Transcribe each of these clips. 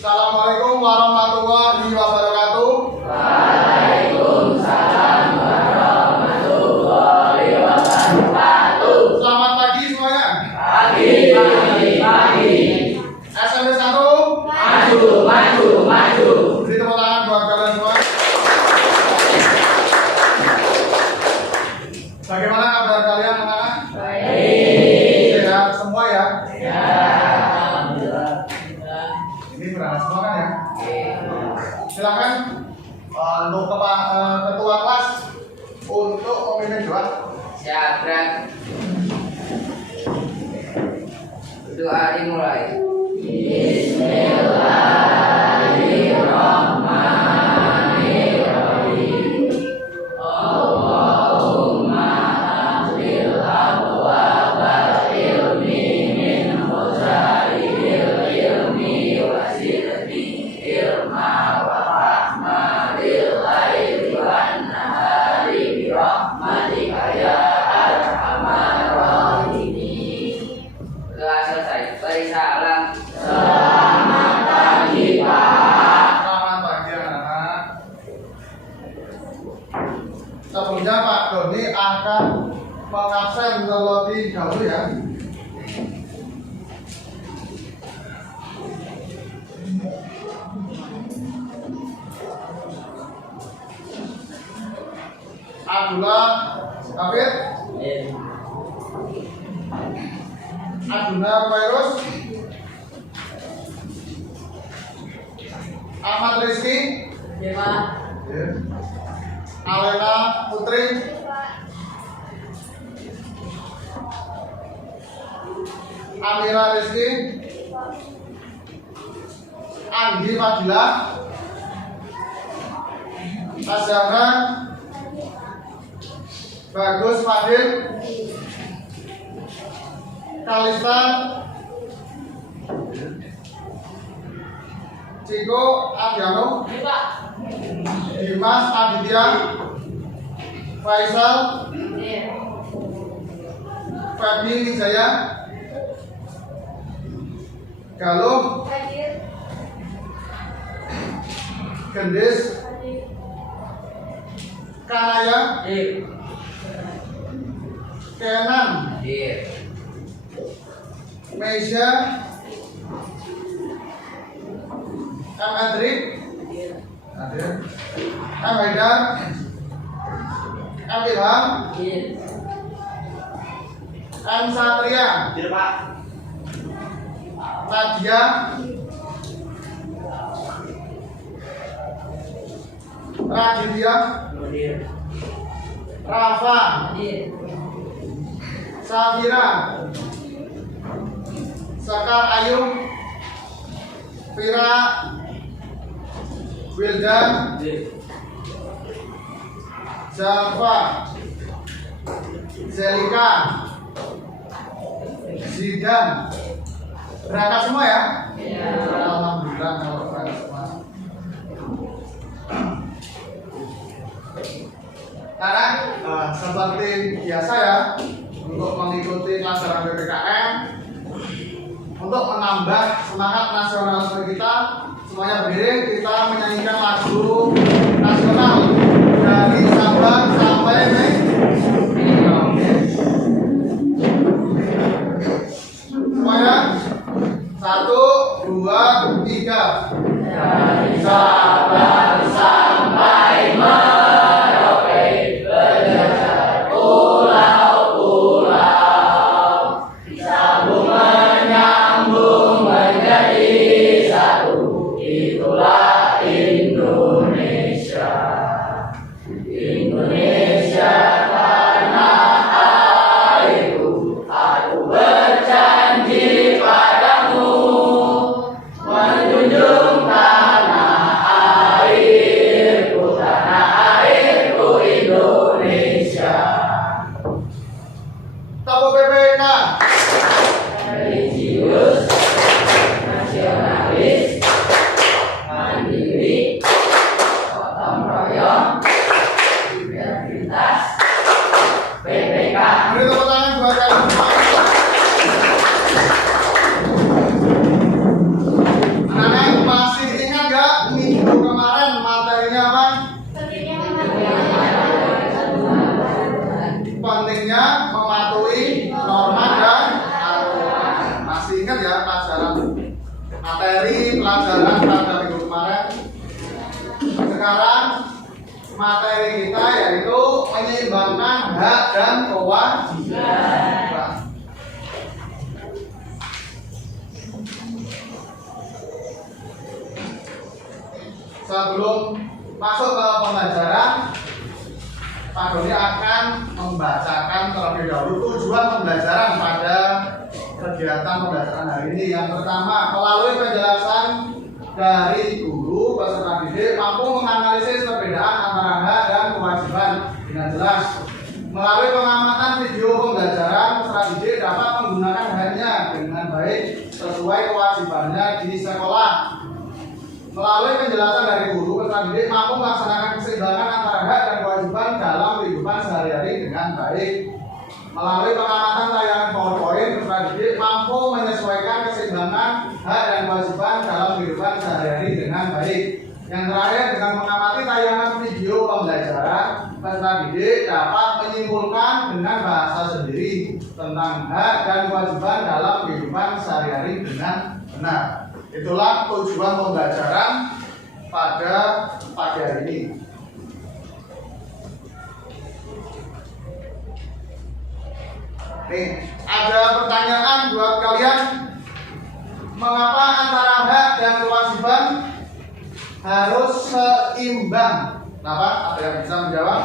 Assalamualaikum warahmatullahi wabarakatuh. Waalaikumsalam warahmatullahi wabarakatuh. Selamat pagi semuanya. Pagi. SMP 1. Maju. Beri tepuk tangan buat kalian semua. Bagaimana kabar kalian anak-anak? Baik. Sehat semua ya? Ya. Alhamdulillah. Ini berangkat semua kan ya? Silakan untuk ketua kelas untuk memimpin doa. Siap, Bran. Doa dimulai. Bismillahirrahmanirrahim. Allahumma ambil abwabal ilmi min khuzainil ilmi wa zidni ilma wa rahma lil laili wan nahari bi rahmatika ya arhamar rahimin. Doa selesai. Beri salam. Selamat pagi, Pak. Selamat pagi anak-anak. Sebelumnya Pak Doni akan mengabsen terlebih dahulu ya. Abdullah Hafid, Aduna Virus, Ahmad Rizky, Ya, Pak. Alena Putri, Amira Rizky, Andi Fadila, Azhara, Bagus Fadil, Kalista, Ciko Adiano, Ya, Pak. Dimas Aditya, Faisal, Feby Wijaya, Galuh, Gendis, Kanaya, Kenan, Meisya, M. Hendrik, M. Haidar, M. Ilham, M. Satria, Nadia, Raditya, Rafa, Safira, Sekar Ayu, Vira, Wildan, Zalfa, Zelika, Zidan. Berangkat semua ya? Alhamdulillah kalau berangkat semua. Sekarang seperti biasa ya, untuk mengikuti pelajaran PPKM, untuk menambah semangat nasionalisme kita, semuanya berdiri, kita menyanyikan lagu nasional dari Sabang sampai Merauke. Semuanya 1, 2, 3. Dari Sabang sampai Merauke, bergeser pulau-pulau, disambung menyambung menjadi satu. Itulah Indonesia. Indonesia tanah airku, aku berjanji padamu menjunjung tanah materi pelajaran pada minggu kemarin. Sekarang materi kita yaitu menyeimbangkan hak dan kewajiban. Sebelum masuk ke pembelajaran, Pak Doni akan membacakan terlebih dahulu tujuan pembelajaran pada kegiatan pembelajaran hari ini. Yang pertama, melalui penjelasan dari guru peserta didik mampu menganalisis perbedaan antara hak dan kewajiban dengan jelas. Melalui pengamatan video pembelajaran, peserta didik dapat menggunakan haknya dengan baik sesuai kewajibannya di sekolah. Melalui penjelasan dari guru, peserta didik mampu melaksanakan keseimbangan antara hak dan kewajiban dalam kehidupan sehari-hari dengan baik. Melalui pengamatan tayangan PowerPoint, peserta didik mampu menyesuaikan keseimbangan hak dan kewajiban dalam kehidupan sehari-hari dengan baik. Yang terakhir, dengan mengamati tayangan video pembelajaran, peserta didik dapat menyimpulkan dengan bahasa sendiri tentang hak dan kewajiban dalam kehidupan sehari-hari dengan benar. Itulah tujuan pembelajaran pada pagi hari ini. Nih, ada pertanyaan buat kalian. Mengapa antara hak dan kewajiban harus seimbang? Kenapa? Ada yang bisa menjawab?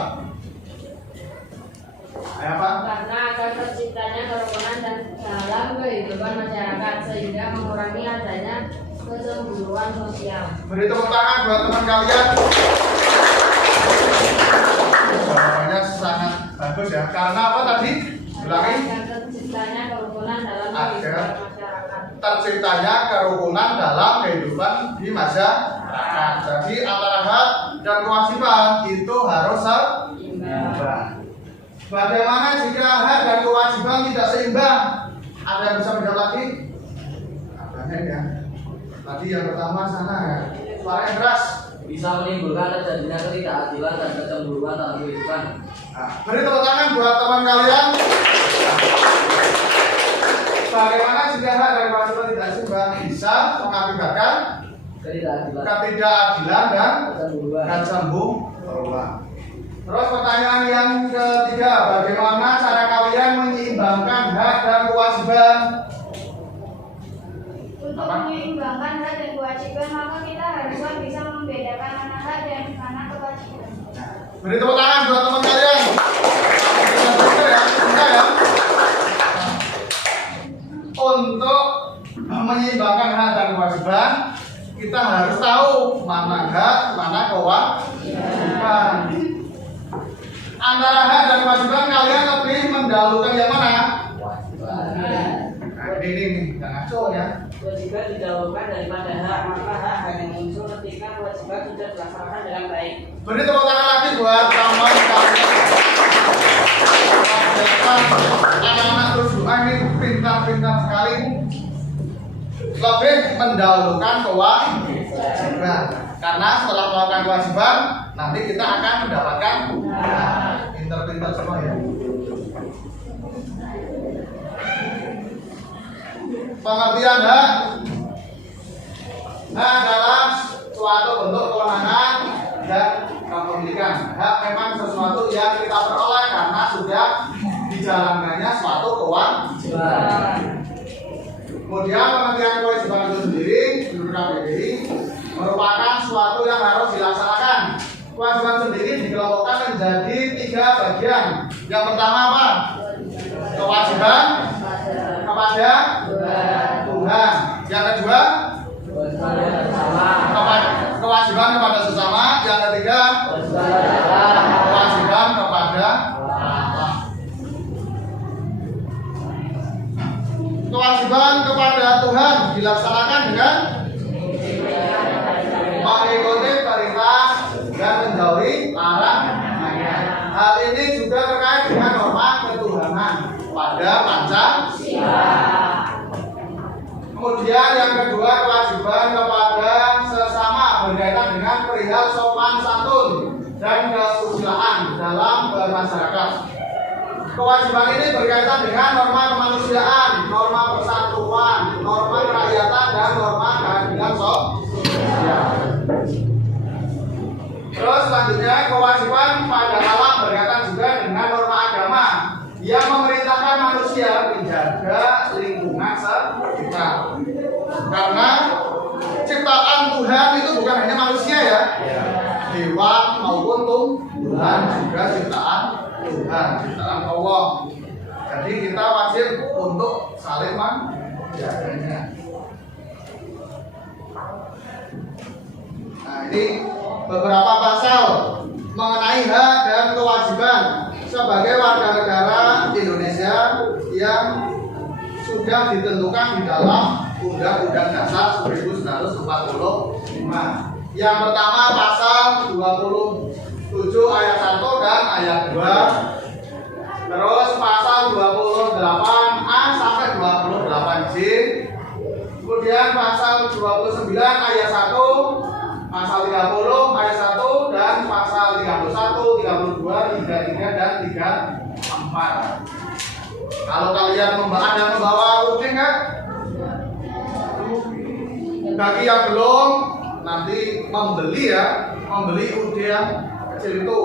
Apa? Karena akan terciptanya kerukunan dan dalam kehidupan masyarakat sehingga mengurangi adanya kecemburuan sosial. Beri tepuk tangan buat teman kalian. Jawabannya sangat bagus ya. Karena apa tadi? Ulangi. Akan terciptanya kerukunan dalam kehidupan masyarakat. Terciptanya kerukunan dalam kehidupan di masyarakat. Jadi antara hak dan kewajiban itu harus seimbang. Bagaimana jika hak dan kewajiban tidak seimbang? Ada yang bisa menjawab lagi? Banyak ya. Tadi yang pertama sana ya. Suara yang keras. Bisa menimbulkan terjadinya ketidakadilan dan kecemburuan dalam kehidupan. Nah, beri tepuk tangan buat teman kalian. Bagaimana jika hak dan kewajiban tidak seimbang? Bisa mengakibatkan ketidakadilan dan kecemburuan. Terus pertanyaan yang ketiga, bagaimana cara kalian menyeimbangkan hak dan kewajiban? Untuk menyeimbangkan hak dan kewajiban, maka kita harusnya bisa membedakan mana hak dan mana kewajiban. Beri tepuk tangan buat teman kalian. Bisa dengar ya, bisa ya. Untuk menyeimbangkan hak dan kewajiban, kita harus tahu mana hak, mana kewajiban. Antara hak dan kewajiban kalian lebih mendahulukan yang mana? Nah, ini jangan ngaco ya. Kewajiban didahulukan daripada hak, maka hak hanya muncul ketika kewajiban sudah dilaksanakan dengan baik. Beri tepuk tangan lagi buat teman kalian. Anak-anak tujuan ini pintar-pintar sekali. Lebih mendahulukan kewajiban. Karena setelah melakukan kewajiban, nanti kita akan mendapatkan pintar-pintar semua ya. Pengertian hak. Hak adalah suatu bentuk kewenangan dan kepemilikan. Hak memang sesuatu yang kita peroleh karena sudah dijalankannya suatu kewajiban. Kemudian pengertian kewajiban itu sendiri menurut KBBI merupakan suatu yang harus dilaksanakan. Kewajiban sendiri dikelompokkan menjadi 3 bagian. Yang pertama apa? Kewajiban kepada Tuhan. Yang kedua, kewajiban kepada sesama. Yang ketiga, kewajiban kepada Allah. Kewajiban kepada Tuhan dilaksanakan dengan mengikuti perintah dan menjauhi larangan. Hal ini juga terkait dengan norma ketuhanan pada Pancasila. Kemudian yang kedua, kewajiban kepada sesama berkaitan dengan perihal sopan santun dan kesusilaan dalam bermasyarakat. Kewajiban ini berkaitan dengan norma kemanusiaan, norma persatuan, norma kerakyatan, dan norma bidang sosial. Terus selanjutnya kewajiban pada alam berkaitan juga dengan norma agama yang memerintahkan manusia menjaga lingkungan sekitar. Karena ciptaan Tuhan itu bukan hanya manusia ya, hewan maupun tumbuhan juga ciptaan Tuhan, ciptaan Allah. Jadi kita wajib untuk saling menjaganya. Nah, ini beberapa pasal mengenai hak dan kewajiban sebagai warga negara Indonesia yang sudah ditentukan di dalam Undang-Undang Dasar 1945. Yang pertama pasal 27 ayat 1 dan ayat 2. Terus pasal 28A sampai 28J. Kemudian pasal 29 ayat 1, pasal 30 ayat 1 dan pasal 31, 32, 33 dan 34. Kalau kalian membawa UD enggak? Bagi yang belum, nanti membeli UD yang kecil itu.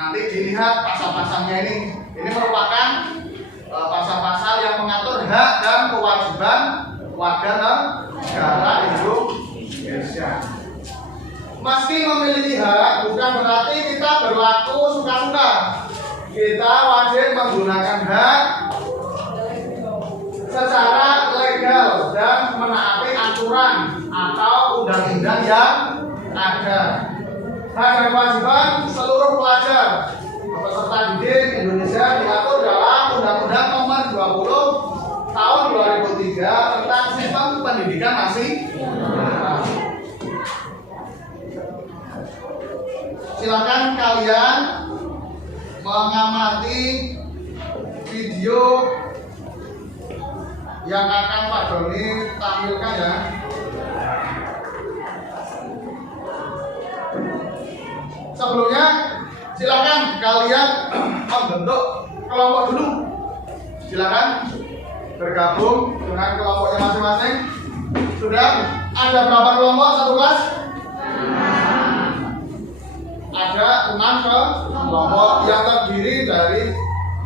Nanti dilihat pasal-pasalnya ini. Ini merupakan pasal-pasal yang mengatur hak dan kewajiban warga negara Indonesia. Meski memiliki hak, bukan berarti kita berlaku suka-suka. Kita wajib menggunakan hak secara legal dan menaati aturan atau undang-undang yang ada. Hak dan kewajiban seluruh pelajar peserta didik Indonesia diatur dalam Undang-Undang Nomor 20 Tahun 2003 tentang sistem pendidikan nasional. Silakan kalian mengamati video yang akan Pak Doni tampilkan ya. Sebelumnya silakan kalian membentuk kelompok dulu. Silakan bergabung dengan kelompoknya masing-masing. Sudah ada berapa kelompok satu kelas? Ada 6 kelompok yang terdiri dari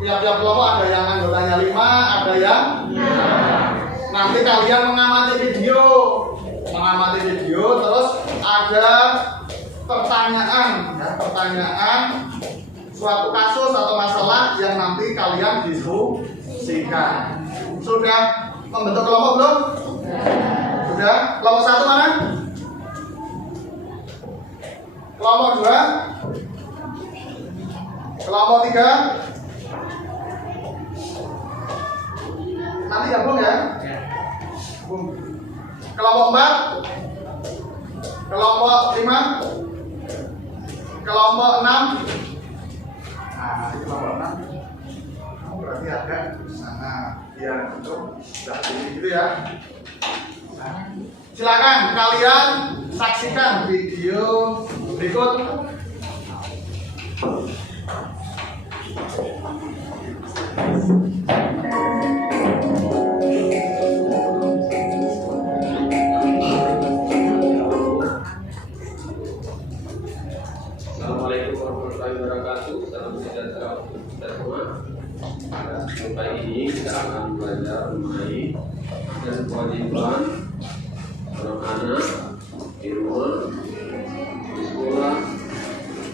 tiap-tiap kelompok ada yang anggotanya 5, ada yang nanti kalian mengamati video terus ada pertanyaan suatu kasus atau masalah yang nanti kalian diskusikan. Sudah membentuk kelompok belum? Sudah. Kelompok 1 mana? Kelompok 2? Kelompok 3? Nanti gabung ya? Kelompok 4? Kelompok 5? Kelompok 6? Nah, ini kelompok 6. Kamu berarti ada di sana biar untuk sudah gitu ya. Nah, silakan kalian saksikan video berikut. Assalamualaikum warahmatullahi wabarakatuh. Salam sejahtera untuk kita semua. Pada pagi ini kita akan belajar mengenai dan kewajiban anak-anak di rumah, di sekolah,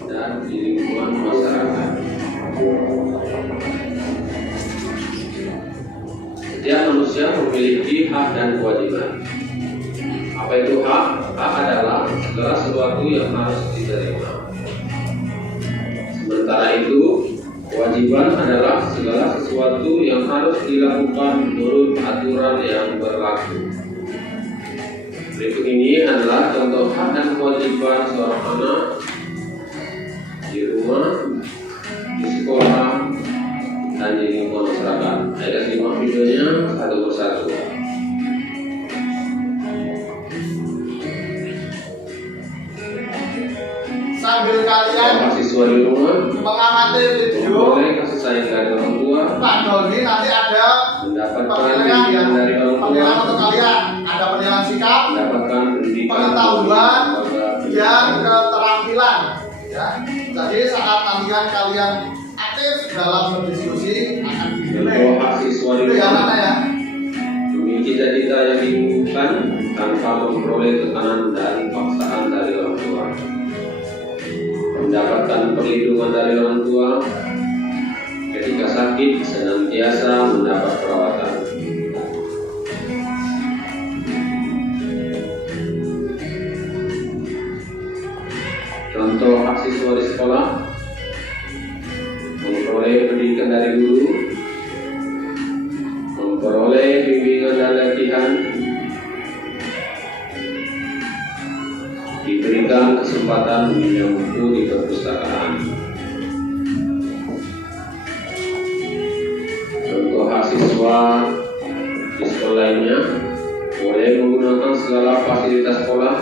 dan di lingkungan masyarakat. Setiap manusia memiliki hak dan kewajiban. Apa itu hak? Hak adalah segala sesuatu yang harus diterima. Sementara itu, kewajiban adalah segala sesuatu yang harus dilakukan menurut aturan yang berlaku. Berikut ini adalah contoh hak dan kewajiban seorang anak di rumah, di sekolah, dan di lingkungan masyarakat. Ayo simak videonya satu persatu. Sambil kalian Siswa di rumah mengamati video boleh kasih sayang dari orang tua, Pak Doni nanti ada mendapatkan penilaian ya, bimbingan dari orang tua, penilaian untuk kalian ada penilaian sikap, mendapatkan pendidikan pengetahuan, dari dan keterampilan ya. Jadi saat nantian kalian aktif dalam berdiskusi akan dinilai. contoh hak siswa di Itu ya rumah, mana ya? demi cita-cita yang diinginkan tanpa memperoleh tekanan dan paksaan dari orang tua, mendapatkan perlindungan dari orang tua, ketika sakit senantiasa mendapat perawatan. Contoh hak siswa di sekolah, memperoleh pendidikan dari guru, memperoleh bimbingan dan latihan, diberikan kesempatan meminjam buku di perpustakaan. Contoh hak siswa di sekolah lainnya, boleh menggunakan segala fasilitas sekolah,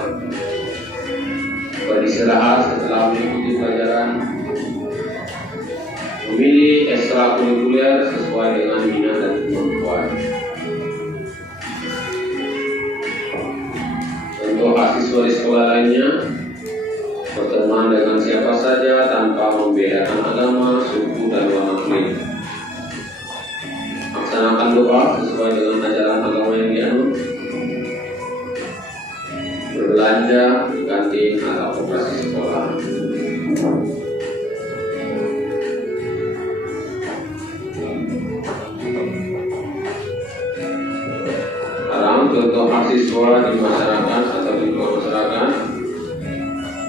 beristirahat setelah mengikuti pelajaran, memilih ekstrakurikuler sesuai dengan minat dan kemampuan. Contoh hak siswa di sekolah lainnya, berteman dengan siapa saja tanpa membedakan agama, suku, dan warna kulit. Laksanakan doa sesuai dengan ajaran agama yang dianut. Berbelanja di kantin atau koperasi sekolah. Sekarang contoh hak siswa di masyarakat atau di luar masyarakat,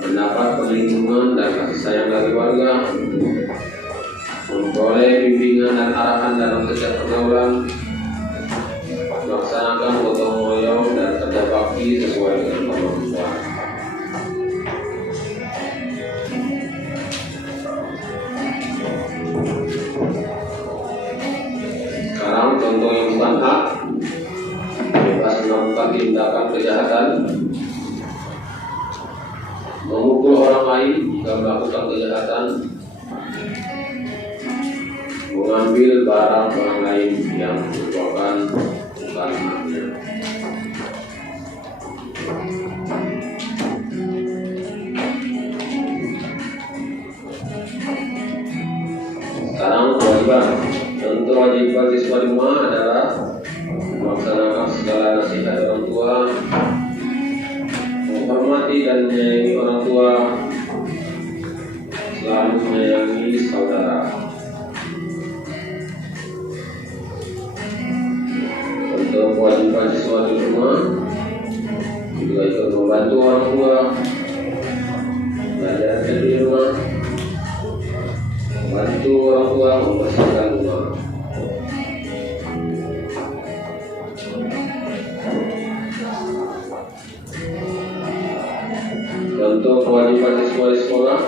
mendapat perlindungan dan kasih sayang dari warga, memperoleh bimbingan dan arahan dalam setiap pergaulan, melaksanakan gotong royong dan kerja bakti sesuai dengan kemampuan. Sekarang contoh yang bukan hak, bebas melakukan tindakan kejahatan, memukul orang lain jika melakukan kejahatan, mengambil barang orang lain yang merupakan bukan haknya. Sekarang kewajiban. Contoh kewajiban siswa di rumah adalah melaksanakan segala nasihat orang tua, menghormati dan menyayangi orang tua, selalu menyayangi saudara. Untuk kewajiban siswa di rumah juga ikut membantu orang tua belajar di rumah, membantu orang tua membersihkan rumah. Contoh kewajiban siswa di sekolah,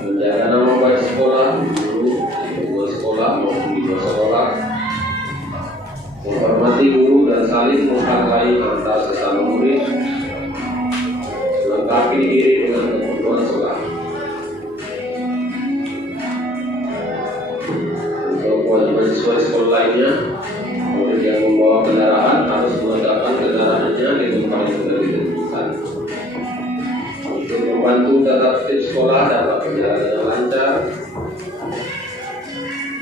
menjaga nama baik sekolah, guru, di luar sekolah maupun di luar sekolah, menghormati guru dan saling menghargai antar sesama murid, melengkapi diri dengan keperluan sekolah. Untuk kewajiban siswa di sekolah lainnya, murid yang membawa kendaraan harus meletakkan kendaraannya di tempat yang sudah ditentukan. Untuk membantu tata tertib sekolah dapat berjalan dengan lancar,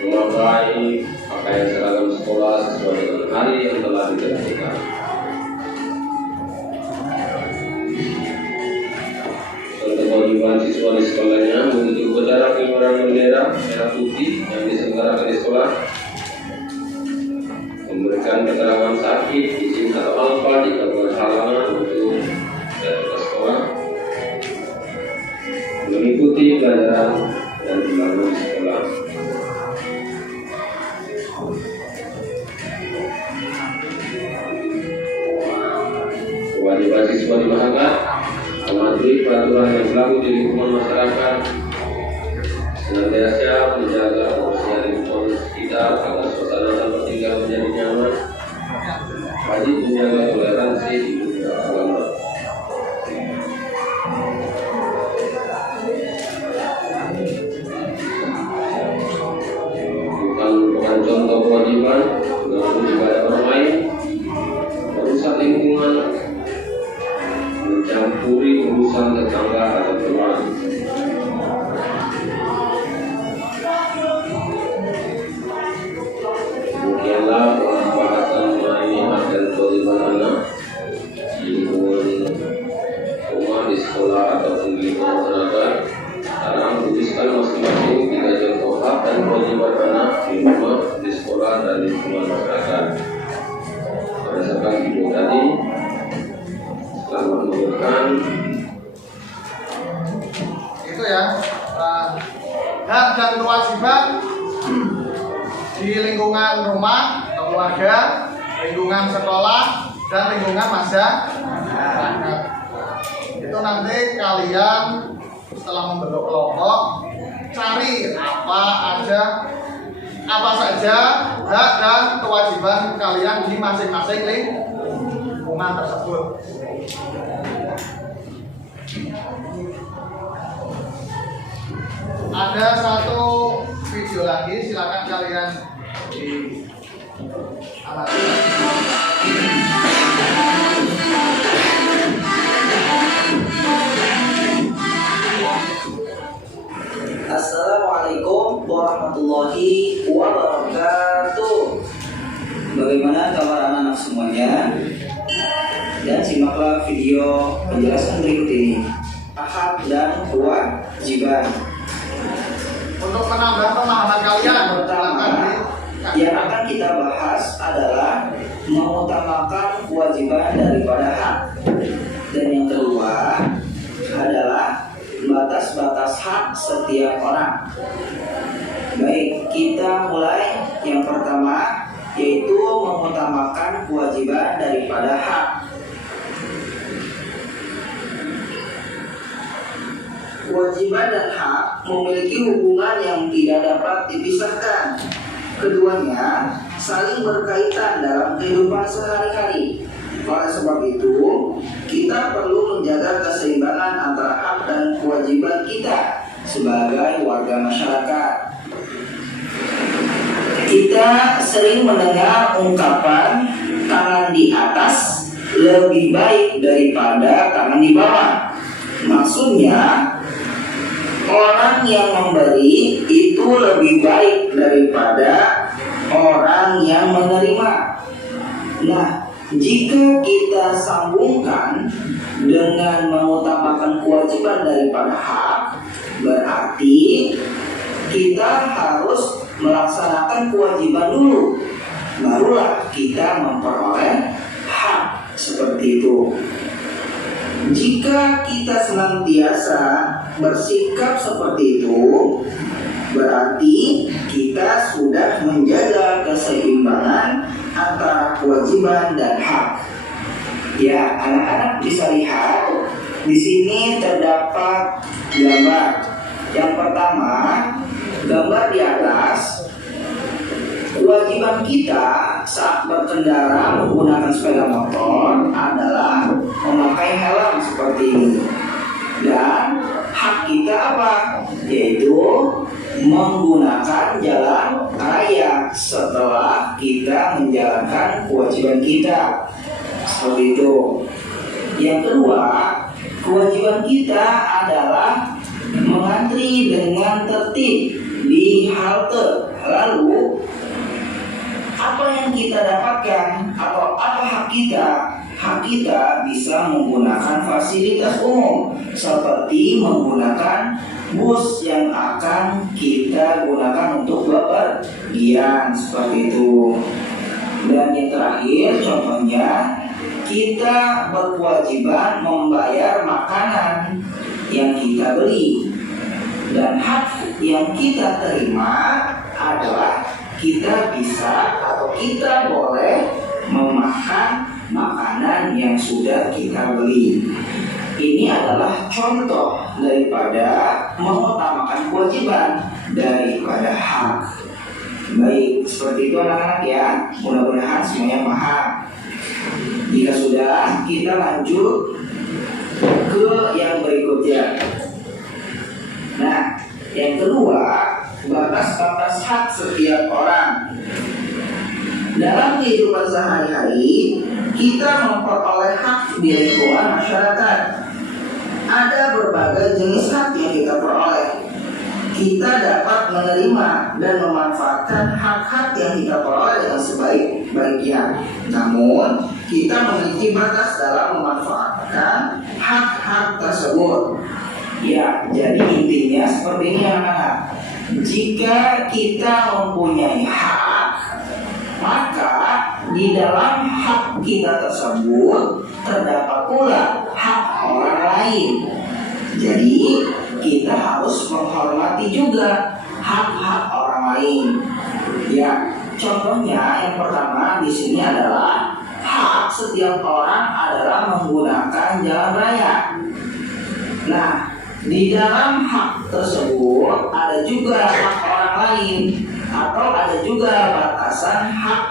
memakai pakaian seragam sekolah sesuai dengan hari yang telah ditentukan. Contoh kewajiban siswa di sekolahnya mengikuti upacara pengibaran bendera merah putih yang diselenggarakan di sekolah, memberikan keterangan sakit, izin atau apa jika berhalangan untuk datang ke sekolah, mengikuti pelajaran dan pembangunan sekolah. Kewajiban siswa di masyarakat mematuhi peraturan yang berlaku di lingkungan masyarakat, senantiasa menjaga kebersihan lingkungan sekitar agar suasana tempat tinggal menjadi nyaman, wajib menjaga toleransi di dunia agama. Bukan contoh kewajiban, dengan merusak lingkungan, mencampuri urusan tetangga atau teman. Demikianlah pembahasan mengenai hak dan kewajiban anak di lingkungan rumah, di sekolah ataupun di lingkungan masyarakat. Sekarang tuliskan masing-masing 3 contoh hak dan kewajiban anak di rumah, di sekolah, dan di lingkungan masyarakat. Berdasarkan video tadi, selamat menonton. Itu ya, hak dan kewajiban di lingkungan rumah atau keluarga, lingkungan sekolah, dan lingkungan masyarakat. Itu nanti kalian setelah membentuk kelompok, cari apa saja hak dan kewajiban kalian di masing-masing lingkungan tersebut. Ada satu video lagi, silakan kalian diamati. Assalamualaikum warahmatullahi wabarakatuh. Bagaimana kabar anak-anak semuanya? Dan simaklah video penjelasan berikut ini. Hak dan kewajiban. Untuk menambah pemahaman kalian, Yang akan kita bahas adalah mengutamakan kewajiban daripada hak. Dan yang kedua adalah batas-batas hak setiap orang. Baik, kita mulai. Yang pertama yaitu mengutamakan kewajiban daripada hak. Kewajiban dan hak memiliki hubungan yang tidak dapat dipisahkan. Keduanya saling berkaitan dalam kehidupan sehari-hari. Oleh sebab itu, kita perlu menjaga keseimbangan antara hak dan kewajiban kita sebagai warga masyarakat. Kita sering mendengar ungkapan tangan di atas lebih baik daripada tangan di bawah. Maksudnya, orang yang memberi itu lebih baik daripada orang yang menerima. Nah, jika kita sambungkan dengan mengutamakan kewajiban daripada hak, berarti kita harus melaksanakan kewajiban dulu, barulah kita memperoleh hak. Seperti itu. Jika kita senantiasa bersikap seperti itu, berarti kita sudah menjaga keseimbangan antara kewajiban dan hak. Ya, anak-anak bisa lihat di sini terdapat gambar. Yang pertama, gambar di atas. Kewajiban kita saat berkendara menggunakan sepeda motor adalah memakai helm seperti ini. Dan hak kita apa? Yaitu menggunakan jalan raya setelah kita menjalankan kewajiban kita. Seperti itu. Yang kedua, kewajiban kita adalah mengantri dengan tertib di halte. Lalu apa yang kita dapatkan atau apa hak kita? Hak kita bisa menggunakan fasilitas umum seperti menggunakan bus yang akan kita gunakan untuk bepergian, seperti itu. Dan yang terakhir, contohnya kita berkewajiban membayar makanan yang kita beli. Dan hak yang kita terima adalah kita bisa atau kita boleh memakan makanan yang sudah kita beli. Ini adalah contoh daripada mengutamakan kewajiban daripada hak. Baik, seperti itu anak-anak ya. Mudah-mudahan semuanya paham. Jika sudah, kita lanjut ke yang berikutnya. Nah, yang kedua, batas-batas hak setiap orang. Dalam kehidupan sehari-hari, kita memperoleh hak di lingkungan masyarakat. Ada berbagai jenis hak yang kita peroleh. Kita dapat menerima dan memanfaatkan hak-hak yang kita peroleh dengan sebaik-baiknya. Namun, kita memiliki batas dalam memanfaatkan hak-hak tersebut. Ya, jadi intinya seperti ini anak-anak. Jika kita mempunyai hak, maka di dalam hak kita tersebut terdapat pula hak orang lain. Jadi kita harus menghormati juga hak-hak orang lain. Ya, contohnya yang pertama di sini adalah hak setiap orang adalah menggunakan jalan raya. Nah, di dalam hak tersebut ada juga hak orang lain atau ada juga batasan hak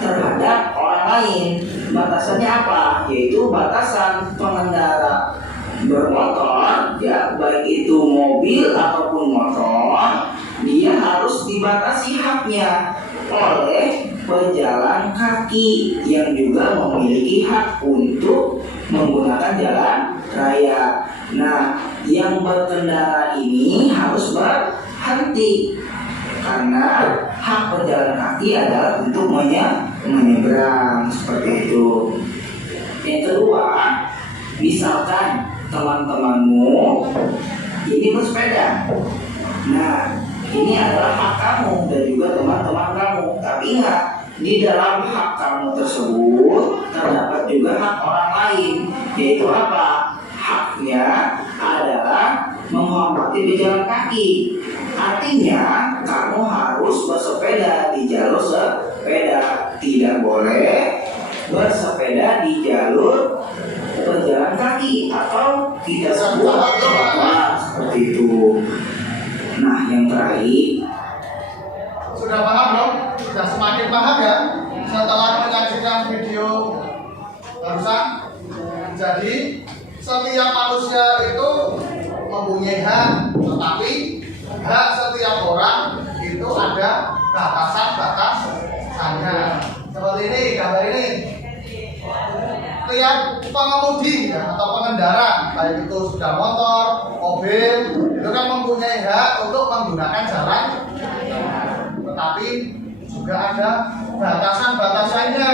terhadap orang lain. Batasannya apa? Yaitu batasan pengendara bermotor, ya baik itu mobil ataupun motor, dia harus dibatasi haknya oleh pejalan kaki yang juga memiliki hak untuk menggunakan jalan raya. Nah, yang berkendara ini harus berhenti karena hak pejalan kaki adalah untuk menyeberang, seperti itu. Yang kedua, misalkan teman-temanmu ini bersepeda. Nah, ini adalah hak kamu dan juga teman-teman kamu. Tapi ingat, di dalam hak kamu tersebut terdapat juga hak orang lain. Yaitu apa? Haknya adalah menghormati pejalan kaki. Artinya kamu harus bersepeda di jalur sepeda. Tidak boleh bersepeda di jalur pejalan kaki atau tidak sebut seperti itu. Nah, yang terakhir, Sudah paham dong? Sudah semakin paham ya setelah menyaksikan video barusan. Jadi setiap manusia itu mempunyai hak, tetapi hak setiap orang itu ada batasan-batasannya. Seperti ini, gambar ini. Setiap pengemudi ya, atau pengendara, baik itu sepeda motor, mobil, itu kan mempunyai hak untuk menggunakan jalan, tetapi juga ada batasan-batasannya.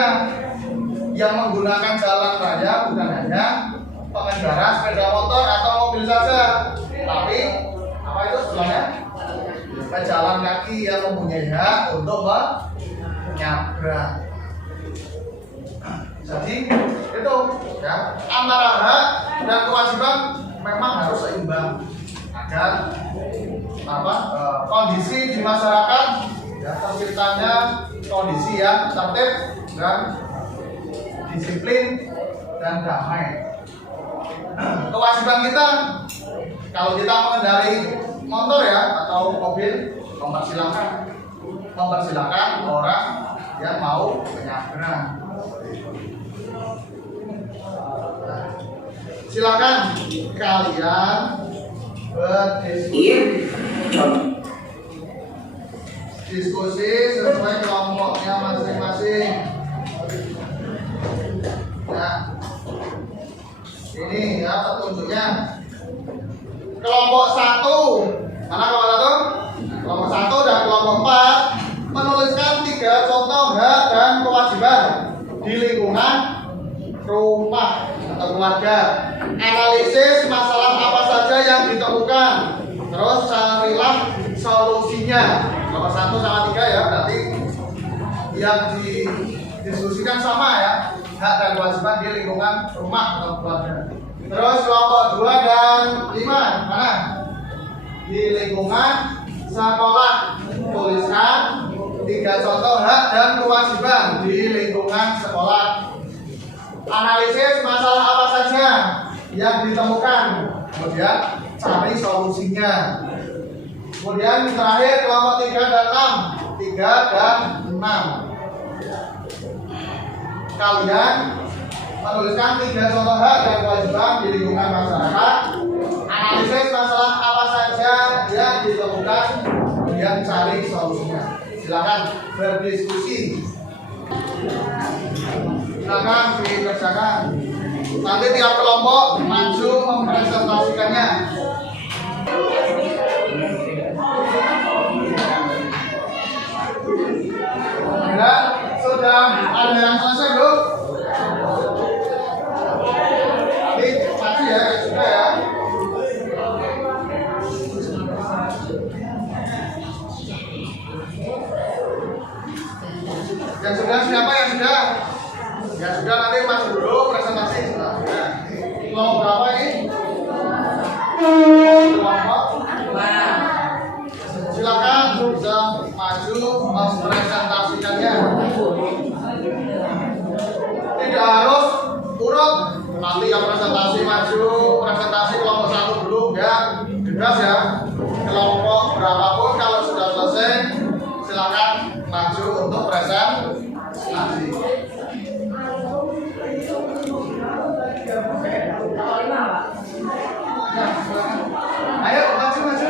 Yang menggunakan jalan raya bukan hanya pengendara sepeda motor atau mobil saja, tapi apa itu sebenarnya? Pejalan kaki yang mempunyai hak untuk menyeberang. Jadi itu ya, antara hak dan kewajiban memang harus seimbang agar kondisi di masyarakat ya, terciptanya kondisi yang tertib dan disiplin dan damai. Kewajiban kita kalau kita mengendarai motor ya atau mobil, mempersilahkan orang yang mau menyeberang. Silakan kalian berdiskusi sesuai kelompoknya masing-masing. Nah, ini ya petunjuknya. Kelompok 1, mana kelompok 1? Kelompok 1 dan kelompok 4 menuliskan 3 contoh hak dan kewajiban di lingkungan rumah atau keluarga. Analisis masalah apa saja yang ditemukan, terus carilah solusinya. Nomor 1 sama 3 ya, berarti yang didiskusikan sama ya, hak dan kewajiban di lingkungan rumah atau keluarga. Terus kelompok 2 dan 5 mana? Di lingkungan sekolah, tuliskan 3 contoh hak dan kewajiban di lingkungan sekolah. Analisis masalah apa saja yang ditemukan, kemudian cari solusinya. Kemudian terakhir kelompok 3 dan 6. 3 dan 6. Kalian menuliskan 3 contoh hak dan kewajiban di lingkungan masyarakat. Analisis masalah apa saja yang ditemukan, kemudian cari solusinya. Silakan berdiskusi. Silakan dikerjakan. Nanti tiap kelompok maju mempresentasikannya. Ya, sudah ada yang selesai belum? Nanti maju ya, sudah ya. Yang sudah siapa yang sudah? Yang sudah nanti maju dulu presentasi. Nah, kelompok berapa ini? Kelompok. Silakan bisa maju mempresentasikannya. Tidak harus urut. Nanti yang presentasi maju presentasi kelompok satu dulu ya, bebas ya. Kelompok berapapun kalau sudah selesai silakan maju untuk presentasi. Ayo maju maju.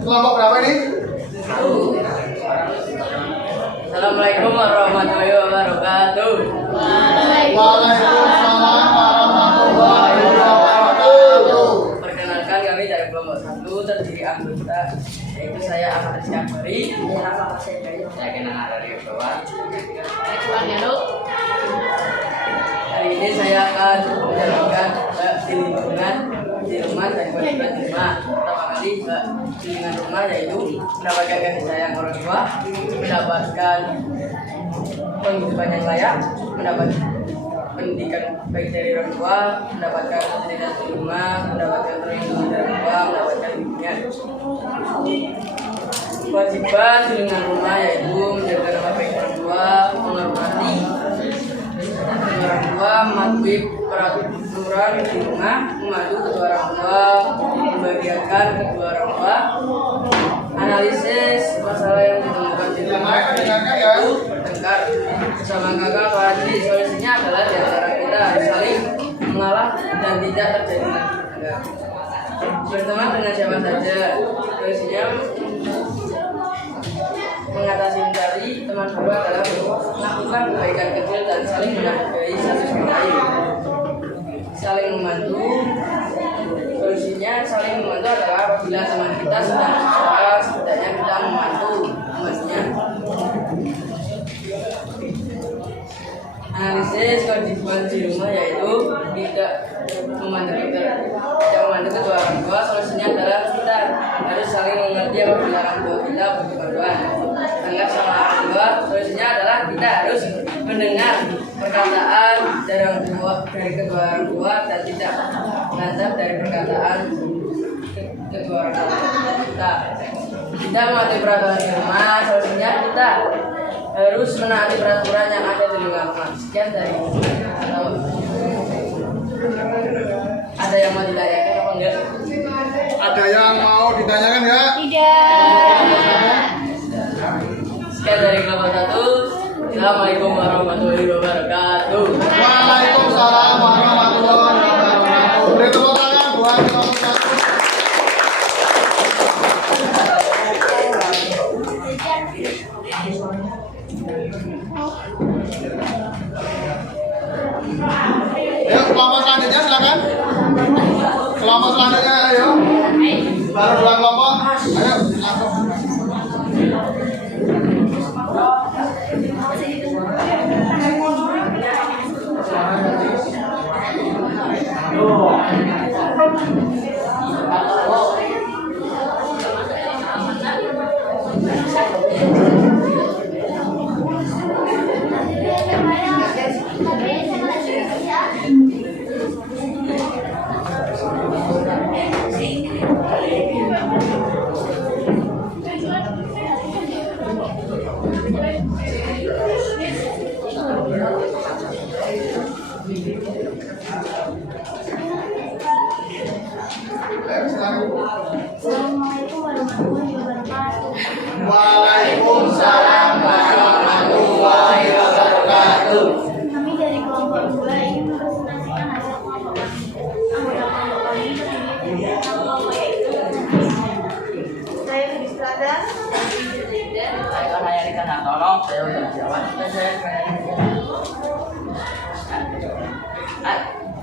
Kelompok berapa ini? Assalamualaikum warahmatullahi wabarakatuh. Waalaikumsalam warahmatullahi wabarakatuh. Perkenalkan kami dari kelompok 1 terdiri anggota yaitu saya Ahmad Syafari. Saya kenal dari bawah. Hari ini saya akan menjalankan di lingkungan di rumah dan kewajiban di rumah. Pertama kali di lingkungan rumah yaitu mendapatkan kasih sayang orang tua, mendapatkan penghidupan yang layak, mendapat pendidikan baik dari orang tua, mendapatkan fasilitas di rumah, mendapatkan perlindungan dari orang tua, mendapatkan bimbingan. Kewajiban di lingkungan rumah yaitu menjaga nama baik orang tua, menghormati orang tua, mematuhi peraturan di rumah, membantu kedua orang tua, membahagiakan kedua orang tua, analisis masalah yang ditemukan di rumah, itu bertengkar bersama kakak atau adik. Solusinya adalah di antara kita harus saling mengalah dan tidak terjadi bertengkar. Berteman dengan siapa saja, solusinya mengatasi mencari teman baru adalah melakukan kebaikan kecil dan saling menghargai satu sama lain. Saling membantu, solusinya saling membantu adalah apabila teman kita sedang susah, setidaknya kita membantunya. Analisis kewajiban di rumah yaitu tidak membantu kedua orang tua. Solusinya adalah kita harus saling mengerti apabila orang tua kita butuh bantuan. Dengar sama orang tua, solusinya adalah kita harus mendengar perkataan dari kedua orang tua dan tidak melanggar dari perkataan kedua orang tua kita. Kita mematuhi peraturan di rumah, solusinya kita harus menaati peraturan yang ada di lingkungan rumah. Sekian dari ada yang mau ditanyakan apa enggak? Ada yang mau ditanyakan ya? Sekian dari kelompok 1. Assalamualaikum warahmatullahi wabarakatuh. Waalaikumsalam warahmatullahi wabarakatuh. Beri tepuk tangan buat kelompok 1. Ayo kelompok selanjutnya silakan. Kelompok selanjutnya ayo. Baru 2 kelompok. Ayo langsung. saya udah jawab, saya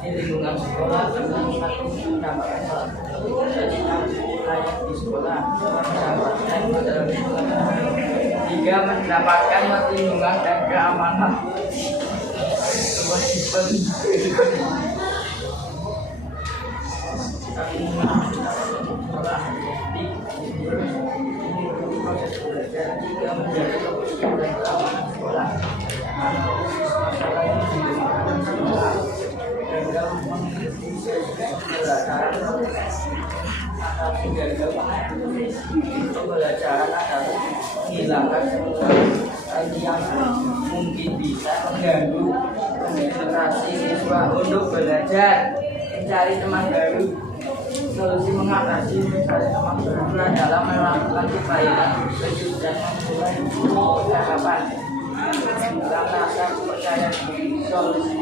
di lingkungan sekolah mendapatkan di sekolah hingga mendapatkan perlindungan dan keamanan kewajiban hingga menjaga kebersihan dan keamanan sekolah pembelajaran adalah menghilangkan yang mungkin bisa mengganggu konsentrasi siswa untuk belajar, mencari teman baru. Solusi mengatasi mencari teman baru adalah melakukan upaya pendidik dan memulai percakapan tentang rasa percaya diri. Solusi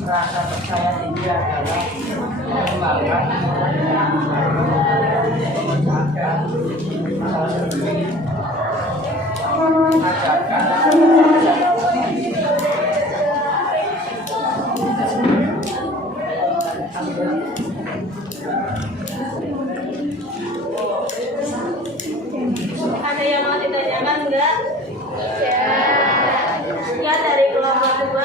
rasa percaya diri adalah mengembangkan memecahkan masalah sendiri, mengajarkan Ada yang mau ditanyakan enggak? Ya, dari kelompok 2.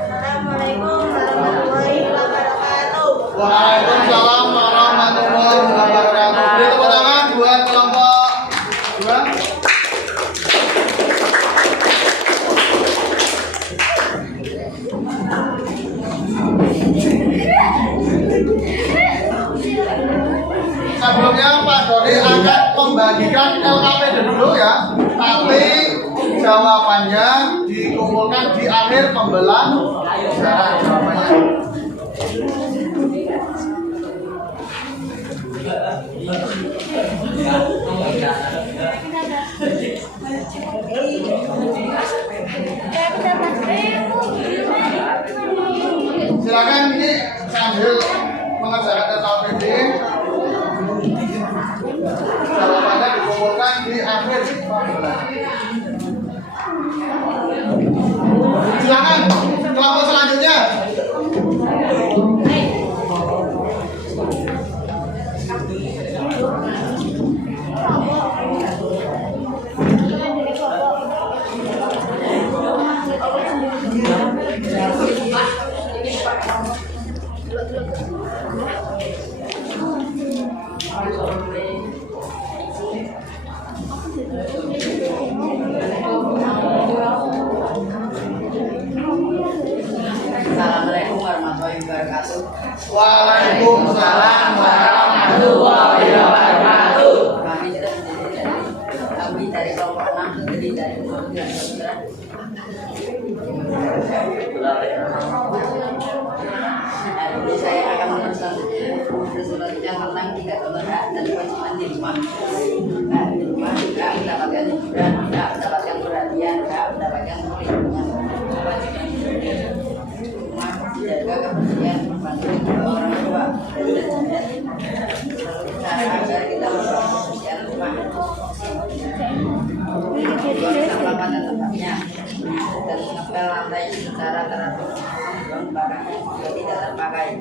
Assalamualaikum warahmatullahi wabarakatuh. Waalaikumsalam warahmatullahi wabarakatuh. Beri tepuk tangan buat kelompok 2. Sebelumnya Pak Dodi akan membagikan LKPD dulu ya, tapi jawabannya dikumpulkan di akhir pembelajaran jawabannya. Silakan ini sambil mengerjakan LKPD. Jawabannya dikumpulkan di akhir pembelajaran. Silakan kelompok selanjutnya. Assalamualaikum warahmatullahi wabarakatuh. Waalaikumsalam warahmatullahi wabarakatuh. Kami dari kelompok 6 terdiri dari kelompok 3. Hari ini saya akan meneruskan tentang 3 contoh hak dan kewajiban di rumah. Di rumah juga mendapatkan hiburan, juga mendapatkan perhatian, juga mendapatkan perlindungan. Kewajiban di rumah menjaga kebersihan, membantu orang tua dan cara agar kita membangun kebersihan rumah. Sampah pada tempatnya dan mengepel lantai secara teratur, membuang barang yang tidak terpakai.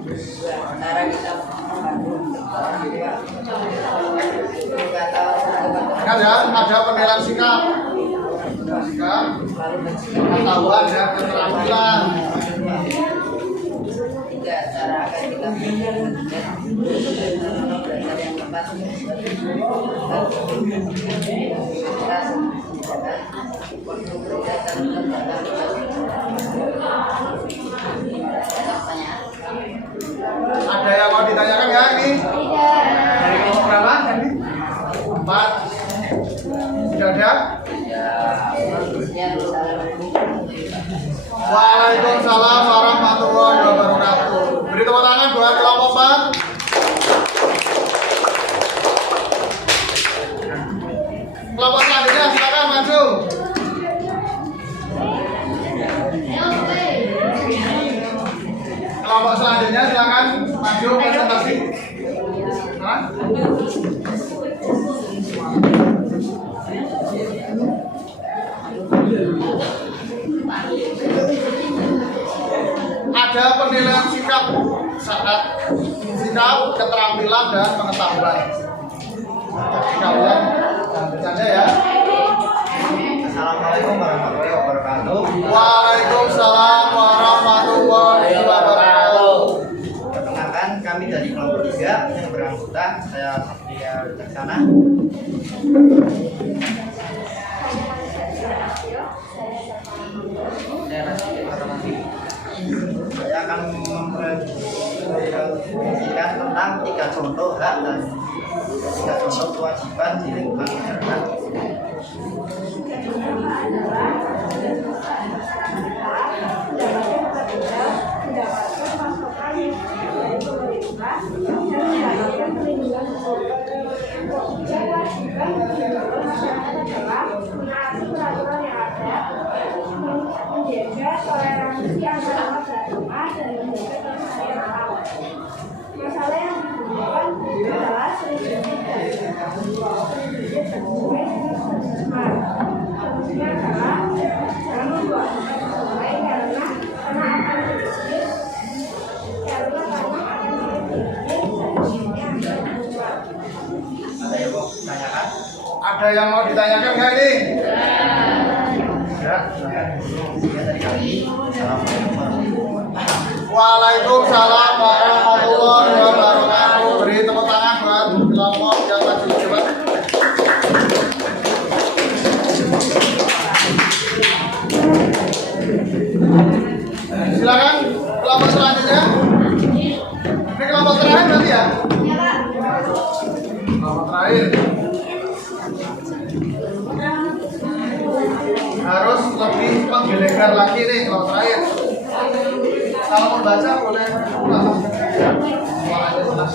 Cara kita membantu orang tua. Kan ya, ada penilaian sikap, pengetahuan dan keterampilan. Tiga, cara agar kita belajar yang tepat. Ada yang mau ditanyakan ya ini? Dari kelompok berapa tadi? 4. Sudah ada? Waalaikumsalam warahmatullahi wabarakatuh. Beri tepuk tangan buat kelompok 4. Kelompok selanjutnya silakan maju. Kelompok selanjutnya silakan maju presentasi. Hah? ada penilaian sikap keterampilan dan pengetahuan. Jadi kalian jangan bercanda ya. Assalamualaikum warahmatullahi wabarakatuh. Waalaikumsalam warahmatullahi wabarakatuh. Perkenalkan, kami dari kelompok 3 yang beranggota. Saya Satria Wicaksana. Saya akan mempresentasikan tentang 3 contoh hak dan 3 contoh kewajiban di lingkungan masyarakat. Menjaga toleransi antar beragama dan menjaga kelestarian alam. Masalah yang digunakan adalah sering solusinya adalah jangan membuat sesuai karena akan terjadi Ada yang mau ditanyakan? Ada yang mau ditanyakan nggak ini? Ya, silakan. Sekian dari kami. Assalamualaikum warahmatullahi wabarakatuh. Waalaikumsalam warahmatullahi wabarakatuh. Beri tepuk tangan buat kelompok yang maju coba. Silakan kelompok selanjutnya. Ini kelompok terakhir nanti ya? Kelompok terakhir. Harus lebih menggelegar lagi nih kelompok terakhir. Kalau mau baca boleh pulang. Suaranya jelas.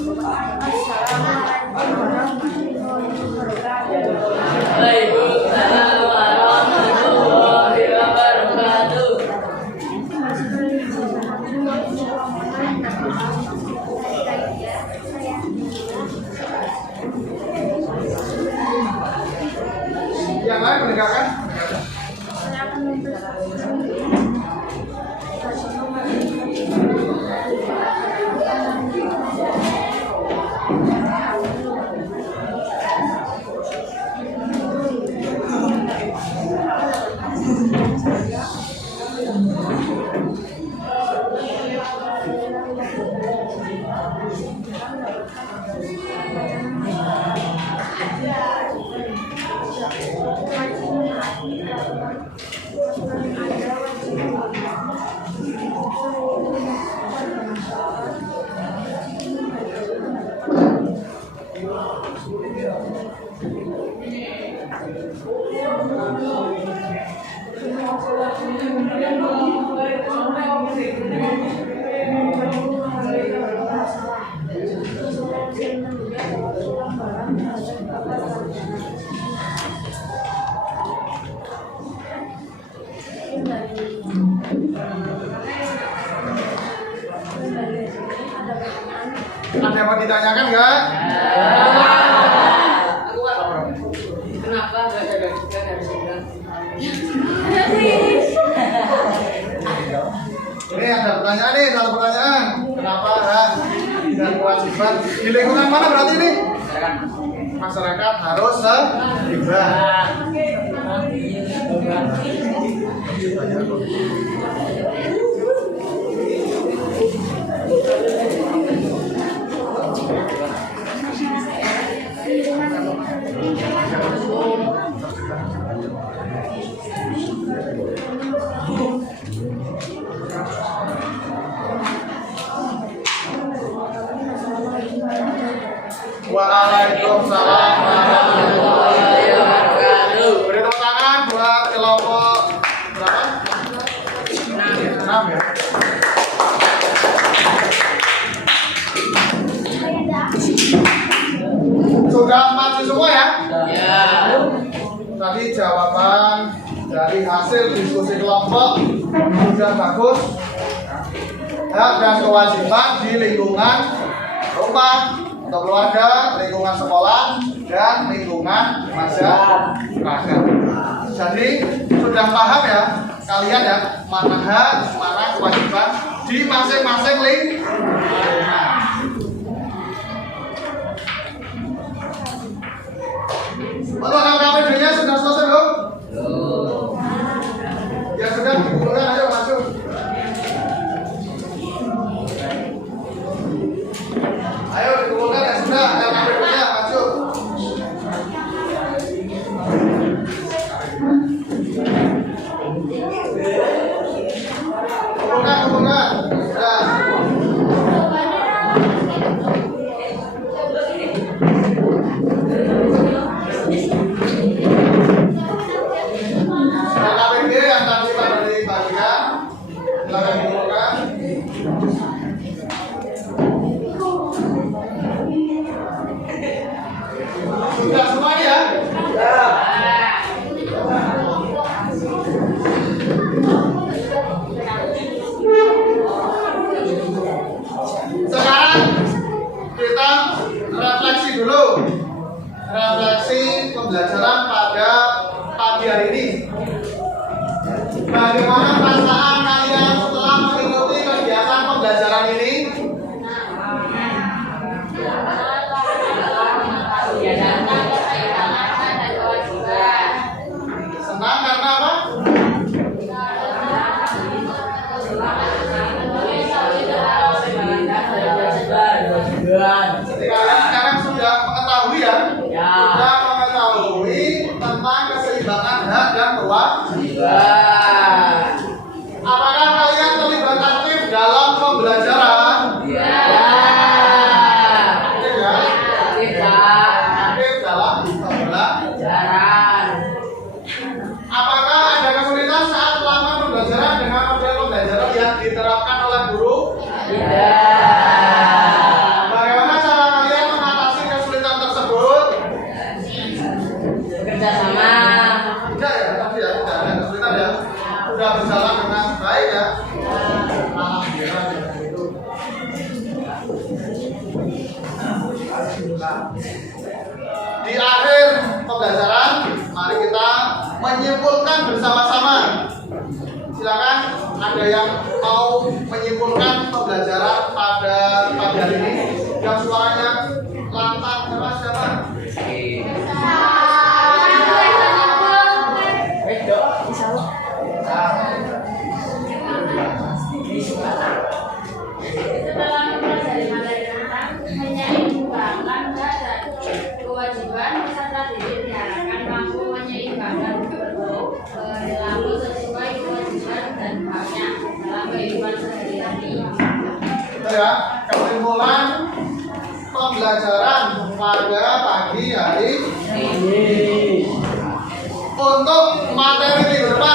Waalaikumsalam warahmatullahi wabarakatuh. Yang lain menegakkan. Ada yang mau ditanyakan nggak? Kenapa gak ada juga dari sebelah? Ini ada pertanyaan nih, satu pertanyaan. Kenapa hak dan kewajiban di lingkungan mana berarti ini? Masyarakat harus terlibat. Waalaikumsalam warahmatullahi wabarakatuh. Beri tepuk tangan buat kelompok berapa? 6 ya. Sudah maju semua ya? Ya. Tadi jawaban dari hasil diskusi kelompok sudah bagus. Hak dan kewajiban di lingkungan rumah atau keluarga, lingkungan sekolah, dan lingkungan masyarakat. Jadi sudah paham ya kalian ya mana hak, mana kewajiban di masing-masing lingkungan. Untuk KPD-nya sudah selesai belum? Ya sudah dikumpulkan, ayo masuk. Ayo dikumpulkan ya sudah, KPD-nya masuk. Kumpulkan, sudah. KPD yang tadi pada dibagikan, silakan dikumpulkan. Sudah semuanya ya? Sekarang kita refleksi dulu. Refleksi pembelajaran pada pagi hari ini. Bagaimana perasaan kalian setelah mengikuti kegiatan pembelajaran ini? Senang karena apa? Jadi kalian sekarang sudah mengetahui ya? Sudah mengetahui tentang keseimbangan hak dan kewajiban. Apakah kalian terlibat aktif dalam pembelajaran? Aktif ya? Aktif dalam pembelajaran. Apakah ada kesulitan saat melakukan pembelajaran dengan model pembelajaran yang diterapkan oleh guru? Bagaimana cara kalian mengatasi kesulitan tersebut? Bekerja sama. Tidak ya, tapi ya tidak ada kesulitan ya. Sudah berjalan dengan baik ya. Alhamdulillah itu. Di akhir pembelajaran, mari kita menyimpulkan bersama-sama. Silakan ada yang mau menyimpulkan pembelajaran pada pagi hari ini. Yang suaranya lantang keras siapa? Setelah mempelajari materi tentang menyeimbangkan hak dan kewajiban, peserta didik diharapkan mampu menyeimbangkan perilaku sesuai kewajiban dan haknya dalam kehidupan sehari-hari. Ya, kesimpulan pembelajaran pada pagi hari ini. Untuk materi minggu depan